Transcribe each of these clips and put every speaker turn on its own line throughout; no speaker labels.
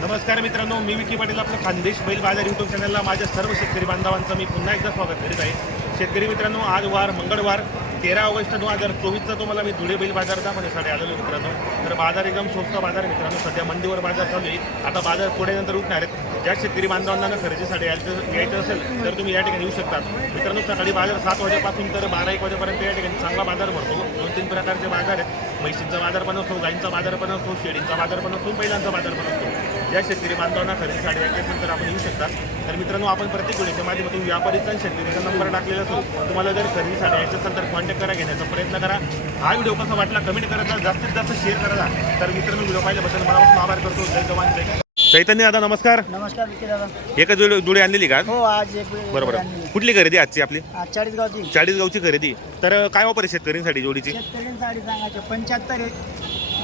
नमस्कार मित्रांनो मी विकी पाटील आपलं खानदेश बैल बाजार यूट्यूब चॅनलला माझ्या सर्व शेतकरी बांधवांचं मी पुन्हा एकदा स्वागत करीत आहे. शेतकरी मित्रांनो आज वार मंगळवार तेरा ऑगस्ट दोन हजार चोवीसचा तुम्हाला मी धुळे बैल बाजार दाखवण्यासाठी आलेलो मित्रांनो. तर बाजार एकदम स्वस्त बाजार मित्रांनो. सध्या मंदीवर बाजार चालू आहे. आता बाजार पुढे नंतर उठणार आहेत. ज्या शेतकरी बांधवांना खरेदीसाठी यायचं यायचं असेल तर तुम्ही या ठिकाणी येऊ शकतात. मित्रांनो सकाळी बाजार सात वाजेपासून तर बारा एक वाजेपर्यंत या ठिकाणी चांगला बाजार भरतो. दोन तीन प्रकारचे बाजार आहेत. म्हैशींचा बाजार पण असतो गाईंचा बाजार पण असतो शेळींचा बाजार पण असतो बैलांचा बाजार पण असतो. ज्या शेतकरी बांधवांना खरेदीसाठी यायचे असेल तर आपण येऊ शकता तर मित्रांनो आपण प्रत्येक वेळेच्या माध्यमातून व्यापारीचा आणि शेतकरीचा नंबर टाकलेला असतो तुम्हाला जर खरेदीसाठी यायचं असेल तर कॉन्टॅक्ट करा घेण्याचा प्रयत्न करा. हा व्हिडिओ कसा वाटला कमेंट करायचा जास्तीत जास्त शेअर करा. तर मित्रांनो व्हिडिओ पाहिल्याबद्दल मला आभार करतो. जय जवान जय चैतन्य दादा नमस्कार.
नमस्कार विकी दादा.
एकच जुळे जुळे आणलेली का?
हो आज एक
बरोबर. कुठली खरेदी आजची आपली?
आज चाळीस गावची
चाळीस गावची खरेदी. तर काय वापर आहे शेतकऱ्यांसाठी जोडीची?
शेतकऱ्यांसाठी सांगायचे पंच्याहत्तर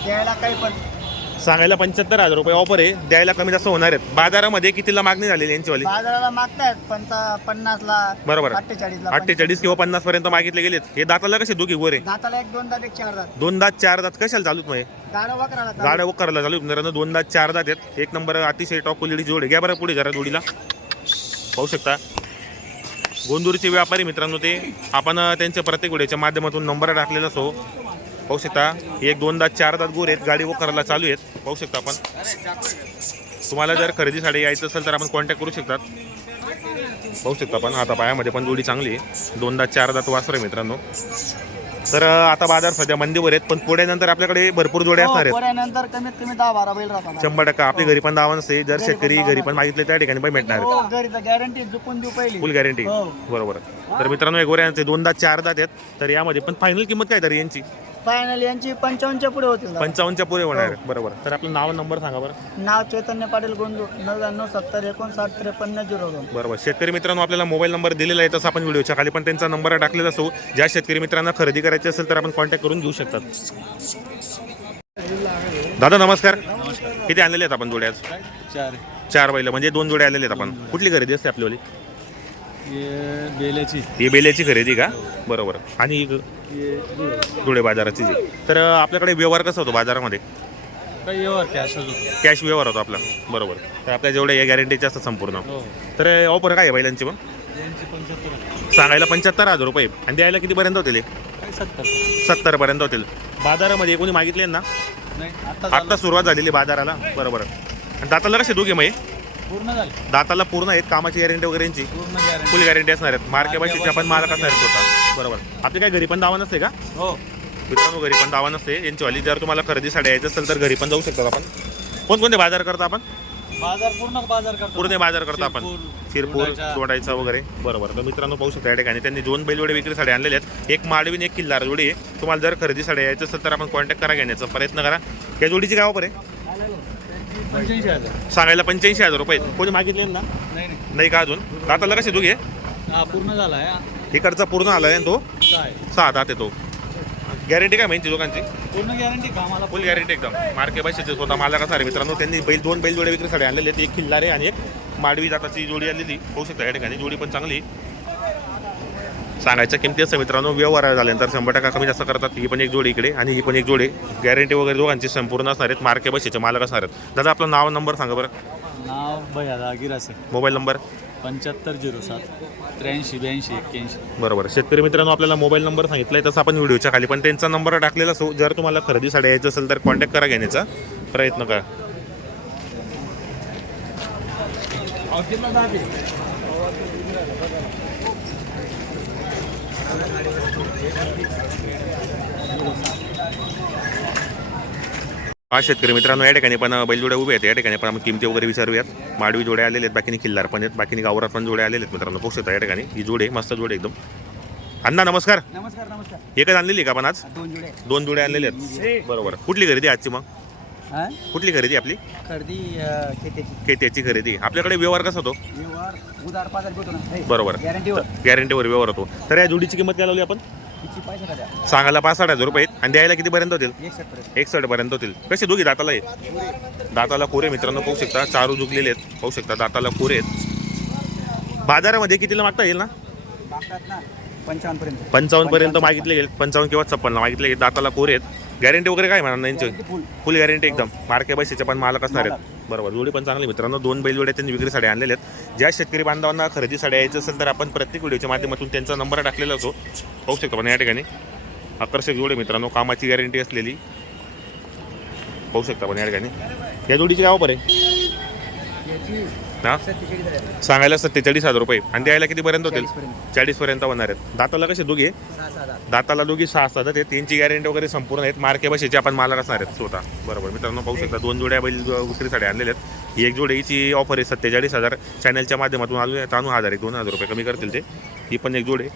द्यायला काही पण.
सांगायला पंच्याहत्तर हजार रुपये ऑफर आहे. द्यायला कमी जास्त होणार आहेत. बाजारामध्ये कितीला मागणी झालेली यांचीवाली?
बाजाराला मागतायत पंचा पन्नासला
बरोबर.
अठ्ठेचाळीसला
अठ्ठेचाळीस किंवा पन्नास पर्यंत मागितले गेलेत. हे दाताला कसे दोघे गोरे
दाताला एक दोन दात एक चार दात.
दोन दात चार दात कशाला चालूत
गाडा चालू.
गाड्या करायला चालू. मित्रांनो दोन दात चार दात आहेत. एक नंबर अतिशय टॉप क्वालिटी जोड आहे. घ्या बरं पुढे जरा जोडीला. पाहू शकता. गोंदूरचे व्यापारी मित्रांनो ते आपण अं, त्यांच्या प्रत्येक व्हिडिओच्या माध्यमातून नंबर टाकलेला असो पाहू शकता एक दोन दात चार दात गोर आहेत गाडी करायला चालू आहेत. पाहू शकता आपण. तुम्हाला जर खरेदीसाठी यायचं असेल तर आपण कॉन्टॅक्ट करू शकतात. पाहू शकता आपण. आता पायामध्ये पण जोडी चांगली आहे. दोन दात चार दात वासर आहे मित्रांनो. तर आता बाजार सध्या मंदीवर आहेत पण पुढे नंतर आपल्याकडे भरपूर जोड्या असणार
हो,
आहेत.
पोऱ्यानंतर कमीत कमी दहा बारा बैल राहतात.
शंभर टक्का. आपली घरी पण दावा नसते जर शेतकरी घरी पण मागितले त्या ठिकाणी पण भेटणार
हो गॅरंटी झुकून देऊ पहिली.
फुल गॅरंटी
हो.
बरोबर. तर मित्रांनो एक गोऱ्यांचे दोनदा चार दात आहेत. तर यामध्ये पण फायनल किंमत काय तरी यांची?
फायनल यांची पंचावन्नच्या पुढे होतील दादा.
पंचावन्नच्या पुढे होणार आहे. बरोबर. तर आपलं नाव नंबर सांगा बरं.
नाव चैतन्य पाटील गोंदू नव्याण्णव सत्तर एकोणसाठ त्रेपन्न झिरो दोन.
बरोबर. शेतकरी मित्रांनो आपल्याला मोबाईल नंबर दिलेला आहे तसं आपण व्हिडिओच्या खाली पण त्यांचा नंबर टाकलेला असो ज्या शेतकरी मित्रांना खरेदी करायची असेल तर आपण कॉन्टॅक्ट करून घेऊ शकतात. दादा नमस्कार. किती आणलेले आहेत आपण जोड्या आज?
चार.
चार बैल म्हणजे दोन जोड्या आणलेले आहेत आपण. कुठली खरेदी असते आपल्यावाली
बेल्याची.
ही बेल्याची खरेदी का? बरोबर. आणि
ये
धुळे बाजाराची जी. तर आपल्याकडे व्यवहार कसा होतो बाजारामध्ये?
काही कॅश होतो.
कॅश व्यवहार होतो आपला. बरोबर. तर आपल्या जेवढ्या या गॅरंटीचे असतात संपूर्ण.
हो.
तर ऑफर काय आहे बैलांची मग? सांगायला पंच्याहत्तर हजार रुपये. आणि द्यायला कितीपर्यंत होतील
सत्तर.
सत्तरपर्यंत होतील. बाजारामध्ये कोणी मागितले ना? आत्ता सुरुवात झालेली बाजाराला. बरोबर. आणि दाताला कसे दोघे मग?
पूर्ण झाले.
दाताला पूर्ण आहेत कामाची गॅरंटी वगैरे यांची?
पूर्ण गॅरंटी
फुल गॅरंटी असणार आहेत. मार्के बाशीच्या पण मालक असणार आहेत स्वतः. बरोबर. आपली काय घरी पण दावा नसते का?
हो.
मित्रांनो घरी पण दावा नसते. यांची वाली जर तुम्हाला खरेदीसाठी यायचं असेल तर घरी पण जाऊ शकतात आपण. कोणकोणते बाजार करता आपण?
बाजार पूर्ण बाजार करतो.
पूर्ण बाजार करता आपण.
शिरपूर.
दोडायचा वगैरे. बरोबर. तर मित्रांनो पाहू शकता या ठिकाणी. त्यांनी दोन बैलवडे विक्रीसाठी आणलेले आहेत. एक माडवीन एक किल्लार जोडी आहे. तुम्हाला जर खरेदीसाठी यायचं असेल तर आपण कॉन्टॅक्ट करा घेण्याचा प्रयत्न करा. या जोडीची काय वापर आहे?
पंच्याऐंशी हजार.
सांगायला पंच्याऐंशी हजार रुपये आहेत. कोणी मागितले ना?
नाही नाही.
नाही का अजून? दाताला कसे दोघे
हा पूर्ण झाला आहे
इकडचा पूर्ण आला आहे तो?
काय
सहा दात येतो गॅरंटी काय माहिती दोघांची
पूर्ण गॅरंटी कामाला
फुल गॅरंटी एकदम. मार्के पैशाचे स्वतः असणार आहे मित्रांनो त्यांनी बैल दोन बैल जोडे विक्रीसाठी आणलेले आहेत. एक किल्लारे आणि एक माडवी जाताची जोडी आलेली होऊ शकता या ठिकाणी. जोडी पण चांगली सांगायच्या किमती असं मित्रांनो व्यवहार झाल्यानंतर शंभर टक्का कमी जास्त करतात. ही पण एक जोडी इकडे आणि ही पण एक जोडी. गॅरंटी वगैरे दोघांची संपूर्ण असणार आहेत. मार्के बशीचे मालक असणार आहेत. दादा आपलं नाव नंबर सांगा बरं.
नाव भैया गिरासे.
Mobile number?
पंच्याहत्तर झिरो सात त्र्याऐंशी ब्याऐंशी एक्क्याऐंशी.
बरोबर. शेतकरी मित्रांनो आपल्याला मोबाईल नंबर सांगितला आहे तसं आपण व्हिडिओच्या खाली पण त्यांचा नंबर टाकलेला असो जर तुम्हाला खरेदीसाठी यायचं असेल तर कॉन्टॅक्ट करा घेण्याचा प्रयत्न करा. हा शेतकरी मित्रांनो या ठिकाणी पण बैलजोड्या उभे आहेत. या ठिकाणी पण आपण किमती वगैरे विचारूयात. माडवी जोड्या आलेले आहेत बाकीनी खिल्लार पण आहेत बाकीनी गावरात पण जोड्या आलेले आहेत मित्रांनो. शकता या ठिकाणी ही जोडे मस्त जोडे एकदम. अण्णा नमस्कार.
नमस्कार नमस्कार.
एकच आणलेली का पण आज?
दोन जुडे
दोन जोडे आणलेले आहेत. बरोबर. कुठली खरेदी आजची मग? कुठली खरेदी आपली?
खरेदी खेत्याची.
खरेदी. आपल्याकडे व्यवहार कसा होतो?
पाच ना.
बरोबर.
गॅरंटीवर
गॅरंटीवर व्यवहार होतो. तर या जोडीची किंमत काय लावली आपण?
किती पैसे का द्या
सांगायला पाच साठ हजार रुपये आहेत. आणि द्यायला कितीपर्यंत होतील? एकसठ पर्यंत. होतील. कसे दोघी दाताला आहेत? दाताला कोरे मित्रांनो पाहू शकता. चारू झुकलेले आहेत. पाहू शकता दाताला कोरे आहेत. बाजारामध्ये कितीला मागता येईल ना?
पंचावन्न पर्यंत.
पंचावन्न पर्यंत मागितले गेले. पंचावन्न किंवा छप्पनला मागितले गेले. दाताला कोरे आहेत. गॅरंटी वगैरे काय म्हणा यांची
फुल
गॅरंटी एकदम. मार्के बसीचे पण मालक असणार आहेत. बरोबर. जोडी पण चांगली मित्रांनो दोन बैलजोड्या त्यांनी विक्रीसाठी आणलेल्या आहेत. ज्या शेतकरी बांधवांना खरेदी साड्या यायचं असेल तर आपण प्रत्येक व्हिडिओच्या माध्यमातून त्यांचा नंबर टाकलेला असतो पाहू शकतो पण या ठिकाणी. आकर्षक जोडी मित्रांनो. कामाची गॅरंटी असलेली. पाहू शकता पण या ठिकाणी. या जोडीची काय ऑफर आहे? हा सांगायला सत्तेचाळीस हजार रुपये. आणि द्यायला कितीपर्यंत होतील? चाळीस पर्यंत होणार आहेत. दाताला कसे? दोघे दाताला दोघी सहा असतात ते. त्यांची गॅरंटी वगैरे संपूर्ण आहेत. मार्के बसेचे आपण मालक असणार आहेत स्वतः. बरोबर. मित्रांनो पाहू शकता दोन जोड्या बैल विक्रीसाठी आणलेल्या आहेत. ही एक जोडी हिची ऑफर आहे सत्तेचाळीस हजार. चॅनलच्या माध्यमातून अजून तानू हजार आहे. दोन हजार रुपये कमी करतील ते. ही पण एक जोडी.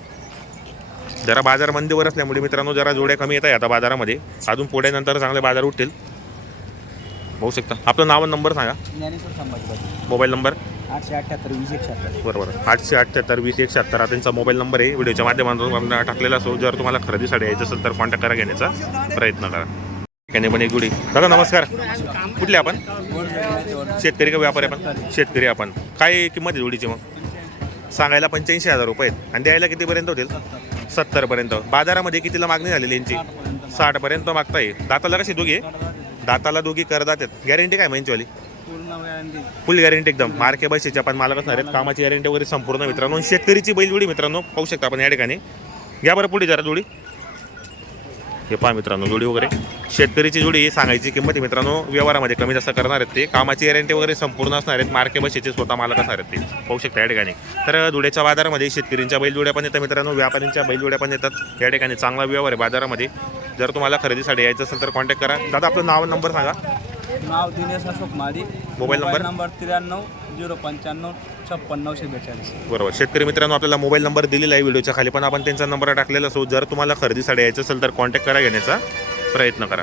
जरा बाजार मंदीवर असल्यामुळे मित्रांनो जरा जोड्या कमी येत आहे आता बाजारामध्ये. अजून पुढे नंतर चांगले बाजार उठतील. पाहू शकता. आपलं नाव आणि नंबर सांगा.
Dnyaneshwar Sambhaji
mobile number?
आठशे अठ्ठ्याहत्तर वीस एकशे अठ्ठ्याहत्तर
बरोबर. आठशे अठ्ठ्याहत्तर वीस एकशे अठ्ठ्याहत्तर हा त्यांचा मोबाईल नंबर आहे. व्हिडिओच्या माध्यमातून आपण टाकलेला असो जर तुम्हाला खरेदीसाठी यायचं असेल तर कॉन्टॅक्ट करा घेण्याचा प्रयत्न करा. ठिकाणी पण एक जुडी दादा नमस्कार. कुठले आपण? शेतकरी का व्यापारी आपण? शेतकरी आपण. काय किंमत आहे जोडीची मग? सांगायला पंच्याऐंशी हजार रुपये आहेत. आणि द्यायला कितीपर्यंत होतील? सत्तरपर्यंत. बाजारामध्ये कितीला मागणी झालेली यांची? साठपर्यंत मागता येईल दाताला कशी दोघी? दाताला दोघी करदात. आहेत गॅरंटी काय
पूर्ण
फुल गॅरंटी एकदम. मार्के बसेचे आपण मालक असणार आहेत कामाची गॅरंटी वगैरे संपूर्ण मित्रांनो. शेतकरीची बैलजोडी मित्रांनो पाहू शकता आपण या ठिकाणी. घ्या बरं पुढे जरा जोडी. हे पहा मित्रांनो जोडी वगैरे. शेतकरीची जोडी ही सांगायची किंमत आहे मित्रांनो. व्यवहारामध्ये कमी जास्त करणार आहेत ते. कामाची गॅरंटी वगैरे संपूर्ण असणार आहेत. मार्के बसेचे स्वतः मालक असणार आहेत ते. पाहू शकता या ठिकाणी. तर धुळ्याच्या बाजारामध्ये शेतकरींच्या बैलजोड्या पण येतात मित्रांनो. व्यापाऱ्यांच्या बैलजोड्या पण येतात. या ठिकाणी चांगला व्यवहार आहे बाजारामध्ये. जर तुम्हाला खरेदीसाठी यायचं असेल तर कॉन्टॅक्ट करा. दादा आपलं नाव नंबर सांगा.
नाव Dinesh Ashok Madi.
Mobile number?
Number त्र्याण्णव झिरो पंच्याण्णव छप्पन नऊशे बेचाळीस
बरोबर. शेतकरी मित्रांनो आपल्याला मोबाईल नंबर दिलेला आहे व्हिडिओच्या खाली पण आपण त्यांचा नंबर टाकलेला असो जर तुम्हाला खरेदीसाठी यायचं असेल तर कॉन्टॅक्ट करा घेण्याचा प्रयत्न करा.